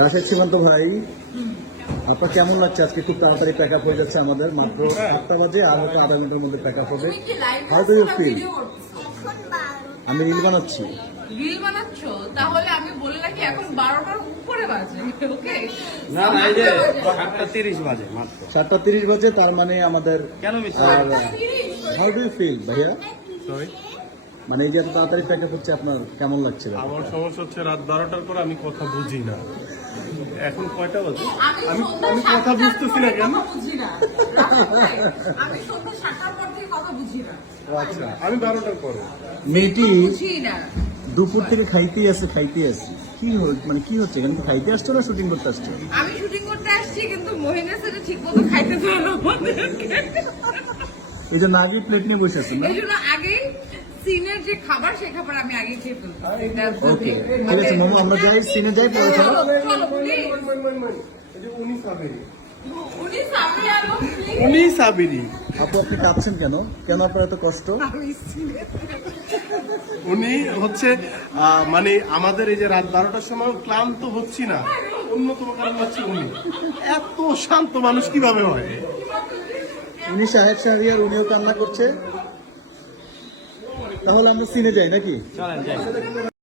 রাশেদ সীমান্ত ভাই, আপনার কেমন লাগছে? আজকে খুব তাড়াতাড়ি প্যাক আপ হয়ে যাচ্ছে আমাদের, মাত্র 8টা বাজে, আর হয়তো আধা ঘন্টার মধ্যে প্যাক আপ হবে। How do you feel? আমি রিল বানাচ্ছি। রিল বানাচ্ছ? তাহলে আমি বলে রাখি এখন 12টার উপরে বাজে। ওকে, না না, এই যে 7:30 বাজে মাত্র। 7:30 বাজে, তার মানে আমাদের কেন miss? How do you feel ভাইয়া? সরি, মানে এই যে এত তাড়াতাড়ি প্যাক আপ হচ্ছে, আপনার কেমন লাগছে? আমার সমস্যা হচ্ছে রাত 12টার পরে আমি কথা বুঝি না। এখন কয়টা বাজে? আমি আমি কথা বুঝতেছি না কেন? বুঝি না। আমি সন্ধ্যা 7টার পর থেকে কথা বুঝি না। আচ্ছা, আমি 12টার পরে। মেয়েটি বুঝি না। দুপুর থেকে খাইতেই আছে। কি মানে কি হচ্ছে? এখানে কি খাইতে আসছো না শুটিং করতে আসছো? আমি শুটিং করতে আসছি, কিন্তু মহিনা সেটা ঠিক মতো খাইতে দেয় না আমাদেরকে। এই যে নাগি প্লেট নিয়ে বসে আছেন না? এই জন্য আগেই সিনের যে খাবার, সেই খাবার আমি আগে খেয়ে ফেলবো। ওকে, ঠিক আছে মামু, আমরা যাই, সিনে যাই, পরে চলো। এই যে উনি সাবেরি। উনি সামনে আলো, উনি সাবেরি। আপু, আপনি কাঁদছেন কেন? কেন আপনার এত কষ্ট? আমি সিনে। উনি হচ্ছে মানে আমাদের এই যে রাত 12টার সময় ক্লান্ত হচ্ছি না, অন্যতম কারণ হচ্ছে উনি। এত শান্ত মানুষ কিভাবে হয়? উনি শাহেদ শাহরিয়ার, উনিও কান্না করছে। তাহলে আমরা সিনে যাই নাকি? চলেন যাই।